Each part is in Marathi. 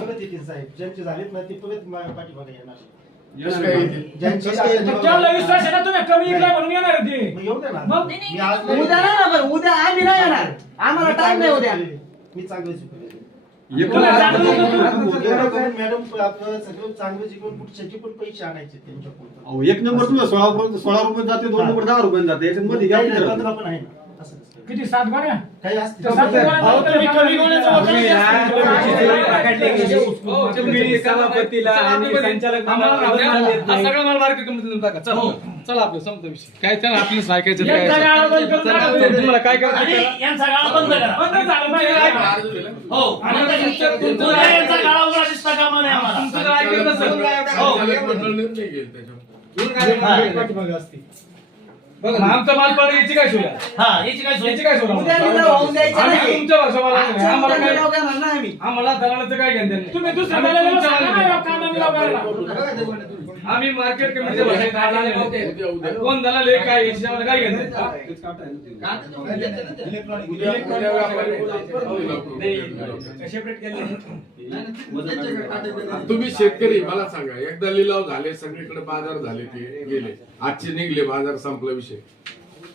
येतील साहेब ज्यांचे झालेत ना ते परत मा- पाठीमागे येणार. कसं काय? येतील? ज्यांचे तुमच्यावर विश्वास आहे ना तुम्ही कमी इकला म्हणून येणार आहे ते. मग येऊ दे ना. मग? मी आज नाही- उद्या नाही ना पण उद्या आम्ही नाही येणार. आम्हाला मी टाइम नाही उद्या. चांगलं. मी शिकवलेलं तुला मॅडम आपलं सगळं चांगलं शिकवून पुढच्याचे पण पैसे आणायचे त्यांच्याकडून? अहो, एक नंबर तुला सोळा रुपये सोळा रुपये जाते दोन नंबर दहा रुपये जाते. याच्यात मध्ये नाही पंधरा. पण आहे ना. किती? सात गाड्या काही असतील. सात अहो, तुम्ही कमी वजन जास्त तुम्ही गेले. हो, तुम्ही सभापतीला आणि संचालक मंडळाला देत नाही. सगळं मला मार्केट कमिटीतून टाका. चला. चला आपलं संपता विषय. काय चला आपलं ऐकायचं ते काय. चला, तुम्हाला काय आणि करायचं यांचा गाळा बंद करा. बंद झालं पाहिजे. हो. आणि तुमचं- तुमचं- तुमचा यांचा गाळा उघडा दिसता कामा नाही आम्हाला. तुमचं जर ऐकत नसेल हो. पाठीमागे असतील बघा ना, आमचा माल पाडा याची काय सोया? हा याची काय सोय? याची काय सोय? उद्या निलाव होऊन द्यायचा आम्ही नाही. तुमच्या भाषा मला नाही. आजच्या आम्हाला उद्या काय नाही आम्ही. आम्हाला दलालाचं काय घेणं देणं नाही. तुम्ही दुसऱ्या आम्ही दलालाला तुमच्या सांगा कामाला भाषेत काय नाही. कोण दलाल काय आम्हाला काय घेणं देणं नाही. सेपरेट केलं तुम्ही शेतकरी मला सांगा एकदा लिलाव झाले सगळीकडे बाजार झाले ते गेले. आजचे निघले बाजार संपला विषय.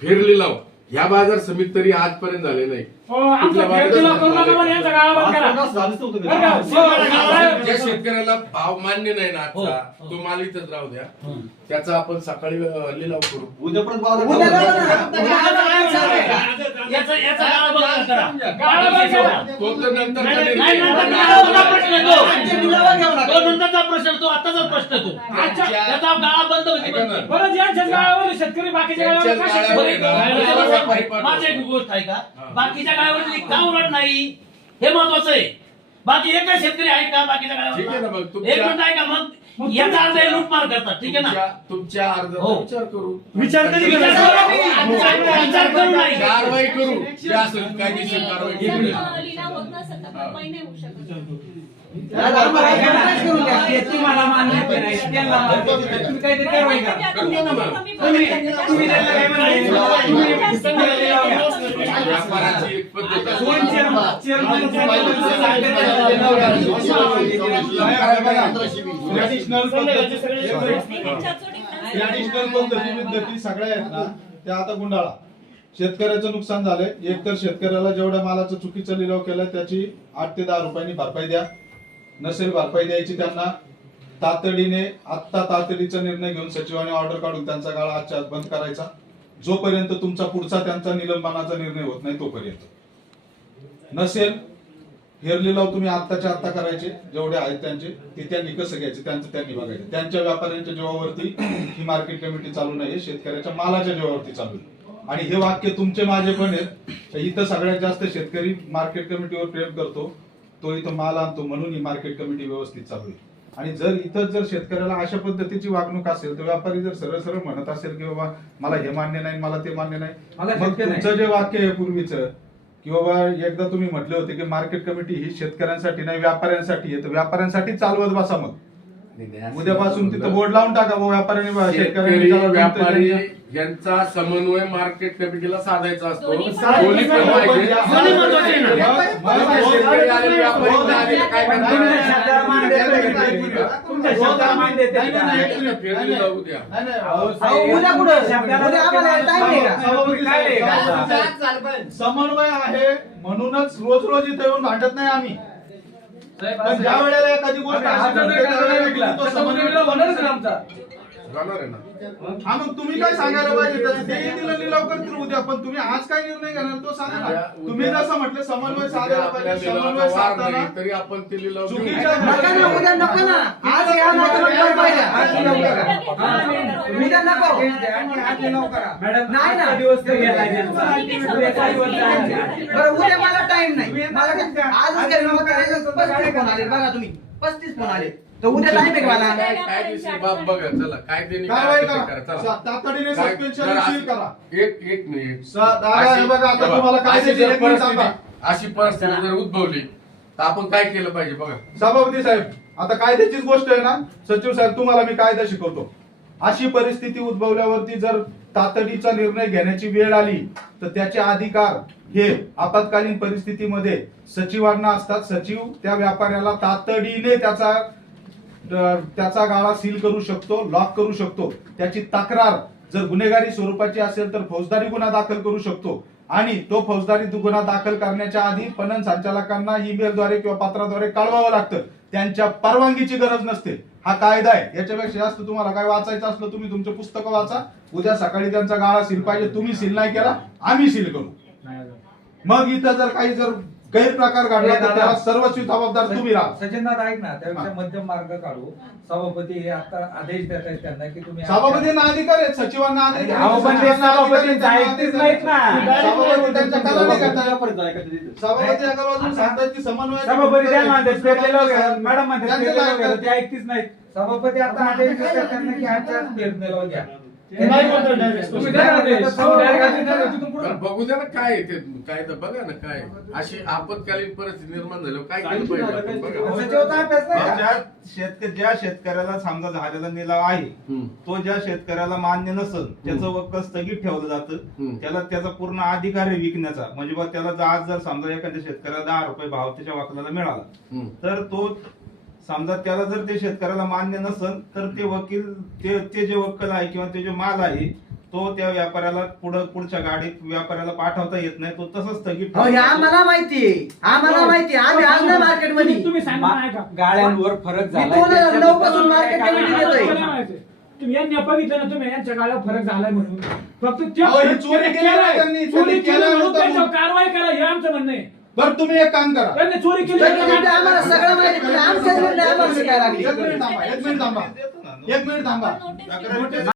फेर लिलाव. ह्या बाजार समिती तरी आजपर्यंत झाले नाही. हो, ज्या शेतकऱ्याला भाव मान्य नाही ना हो, आजचा हो. तो माल इथंच राहू द्या. त्याचा आपण सकाळी लिलाव करू. उद्या परत बाजार उद्या भरणार. नाही ना. उद्या आम्हाला काय चाललंय? याचा याचा गाळा बंद करा. गाळा बंद करा. तो तर नंतर नाही, नाही, नंतर गाळा प्रश्न तो. आताचा प्रश्न तो. त्याचा गाळा बंद होती शेतकरी बाकीच्या. माझं एक गोष्ट आहे का? बाकीच्या गाळावरती का उलट नाही. हे महत्वाचं आहे. बाकी एकच शेतकरी आहेत का बाकीच्या ठीक आहे ना गाळावर मग तुमच्या- एक मिनिट आहे का मग? याचा अर्थ हे लूटमार करतात ठीक आहे ना? तुमच्या तुमच्या अर्जाचा हो. विचार करू. विचार कधी विचार? करू, विचार करू नाही. कारवाई करू. जे असेल कायदेशीर कारवाई जर करू. अ, लिलाव होत नसेल तर भरपाई नाही होऊ शकत. मान्य नाही? त्यांना तुम्ही काहीतरी कारवाई करा. तुम्ही तुम्ही त्यांना काय ट्रॅडिशनल पद्धती सगळ्या आहेत ना त्या आता गुंडाळा शेतकऱ्याचं नुकसान झालंय एकतर शेतकऱ्याला जेवढ्या मालाचा चुकीचा लिलाव केला त्याची आठ ते दहा रुपयांनी भरपाई द्या नसेल भरपाई द्यायची त्यांना तातडीने आत्ता तातडीचा निर्णय घेऊन सचिवाने ऑर्डर काढून त्यांचा गाळा आजच्या आज बंद करायचा. जोपर्यंत तुमचा पुढचा त्यांचा निलंबनाचा निर्णय होत नाही तोपर्यंत. नसेल हेर लिलाव तुम्ही आत्ताच्या आत्ता करायचे जेवढे आहेत त्यांचे ते त्यांनी कसं घ्यायचे त्यांचं त्यांनी बघायचे त्यांच्या व्यापाऱ्यांच्या जीवावरती ही मार्केट कमिटी चालू नाही शेतकऱ्याच्या मालाच्या जीवावरती चालू आहे. आणि हे वाक्य तुमचे माझे पण आहेत. तर इथं सगळ्यात जास्त शेतकरी मार्केट कमिटीवर प्रेम करतो. तो इथं माल आणतो म्हणून ही मार्केट कमिटी व्यवस्थित चालू आहे. आणि जर इथं जर शेतकऱ्याला अशा पद्धतीची वागणूक असेल तर व्यापारी जर सरळ सरळ म्हणत असेल की बाबा मला हे मान्य नाही मला ते मान्य नाही. मला मग. तुमचं जे वाक्य आहे पूर्वीचं की बाबा एकदा तुम्ही म्हटले होते की मार्केट कमिटी ही शेतकऱ्यांसाठी नाही व्यापाऱ्यांसाठी आहे तर व्यापाऱ्यांसाठी चालवत बसा मग. उद्यापासून तिथं बोर्ड लावून टाका बुवा व्यापाऱ्यांनी शेतकरी व्यापारी यांचा समन्वय मार्केट कमिटीला साधायचा असतो दोन्ही पण पाहिजे. शेतकरी आणि व्यापारी आले तर काय करणार? द्या. समन्वय आहे म्हणूनच रोज रोज इथे येऊन भांडत नाही आम्ही पण ज्या वेळेला एखादी गोष्ट आम्ही अशी हातात घडते, जर त्यावेळेला विकला, तुम्ही तो तर समन्वय समन्वय होणारच ना आमचा जाणार आहे ना हा मग तुम्ही काय सांगायला पाहिजे त्याचं? ते येतील आणि लिलाव करतील उद्या पण तुम्ही आज काय निर्णय घेणार तो सांगा ना उद्या- तुम्ही जसं म्हटलं समन्वय साधायला आपल्या पाहिजे लिलावाचा समन्वय वार साधताना नाही तरी आपण ते लिलाव घेऊ. चुकीच्या नका ना, उद्या नको ना. आज घ्या ना, तर मग भरपाई द्या. आज लिलाव करा. उद्या नको. आज मॅडम नाही ना. दिवस. बरं उद्या मला टाइम नाही. मला काय- आजच काय नवं करायचं पस्तीस फोन आले. बघा तुम्ही पस्तीस फोन आले. तर उद्या टाइम आहे मला? काय बघा चला. काय ते करा? तातडीने काय- करा. एक एक मिनिट. स- दादा, हे अशी- बघा, आता तुम्हाला अशी एक मिनिट परिस्थिती. अशी परिस्थिती जर उद्भवली तर आपण काय केलं पाहिजे बघा. सभापती साहेब आता कायद्याचीच गोष्ट आहे ना? सचिव साहेब तुम्हाला मी कायदा शिकवतो. अशी परिस्थिती उद्भवल्यावरती जर तातडीचा निर्णय घेण्याची वेळ आली तर त्याचे अधिकार हे आपत्कालीन परिस्थितीमध्ये सचिवांना असतात. सचिव त्या व्यापाऱ्याला तातडीने त्याचा त्याचा गाळा सील करू शकतो लॉक करू शकतो. त्याची तक्रार जर गुन्हेगारी स्वरूपाची असेल तर फौजदारी गुन्हा दाखल करू शकतो. आणि तो फौजदारी गुन्हा दाखल करण्याच्या आधी पणन संचालकांना ईमेलद्वारे किंवा पत्राद्वारे कळवावं लागतं. त्यांच्या परवानगीची गरज नसते. हा कायदा आहे. याच्यापेक्षा जास्त तुम्हाला काय वाचायचं असलं तुम्ही तुमचे पुस्तकं वाचा. उद्या सकाळी त्यांचा गाळा सील पाहिजे. तुम्ही सील नाही केला आम्ही सील करू. मग इथं जर काही जर गैरप्रकार घडला तर त्याला सर्वस्वी जबाबदार तुम्ही राहा सचिन दादा ऐक ना त्यापेक्षा मध्यम मार्ग काढू सभापती हे आता आदेश देत आहेत त्यांना की तुम्ही सभापतींना अधिकार आहेत सचिवांना आदेश आहेत. अहो, पण ते सचिवांना अधिकार आहेत, ऐकतेच नाहीत ना. आहेत. सभापती त्यांच्या कलाने करतात. व्यापारीचं ऐकायचं तिथं. सभापती एका बाजूने सांगतात की समन्वय सभापती त्या म्हणतात पेरलेलं वगैरे मॅडम म्हणतात पेरलेलं वगैरे? ते ऐकतीच नाहीत सभापती आता आदेश देतात त्यांना की आजच्या पेरलेलं घ्या नाही बोलतो direct. तुम्ही द्या आदेश. तुम्ही direct आदेश द्या. तिथून पुढं. पण बघू द्या ना काय आहे ते काय तर बघा ना काय अशी आपत्कालीन परिस्थिती निर्माण झाल्यावर काय केलं पाहिजे आपण बघा. सचिवाचा अभ्यास नाही का? ज्या शेतकरी ज्या शेतकऱ्याला समजा झालेला निलाव आहे हम्म. तो ज्या शेतकऱ्याला मान्य नसल त्याचं वक्कल स्थगित ठेवलं जातं हम्म. त्याला त्याचा पूर्ण अधिकार आहे विकण्याचा म्हणजे बा त्याला जर आज जर समजा एखाद्या शेतकऱ्याला दहा रुपये भाव त्याच्या वकिलाला मिळाला हम्म. तर तो समजा त्याला जर ते शेतकऱ्याला मान्य नसल तर ते वकील ते ते जे वकील आहे किंवा ते जे माल आहे तो त्या व्यापाऱ्याला पुढं पुढच्या गाडीत व्यापाऱ्याला पाठवता येत नाही. तो तसंच स्थगित अहो हे. आम्हाला माहितीये आम्हाला माहितीये आम्ही आणलं मार्केटमध्ये तुम्ही सांगा गाड्यांवर फरक मी झाला दोन हजार नऊ पासून मार्केट कमिटी देतोय मला माहिती आहे. तुम्ही यांनी बघितलं ना तुम्ही यांच्या गाड्यावर फरक झालाय म्हणून. फक्त ते अहो, ही चोरी केली नाही त्यांनी. चोरी त्यांनी केली केलं म्हणून नव्हतं त्यांच्यावर म्हणून. कारवाई करा हे आमचं म्हणणं आहे. बरं तुम्ही एक काम करा. त्यांनी चोरी केली. आम्हाला सगळं माहिती तुम्ही आमच्या निर्णय आम्हाला शिकायला लागली. एक मिनिट थांबा. एक मिनिट थांबा. एक मिनिट थांबा.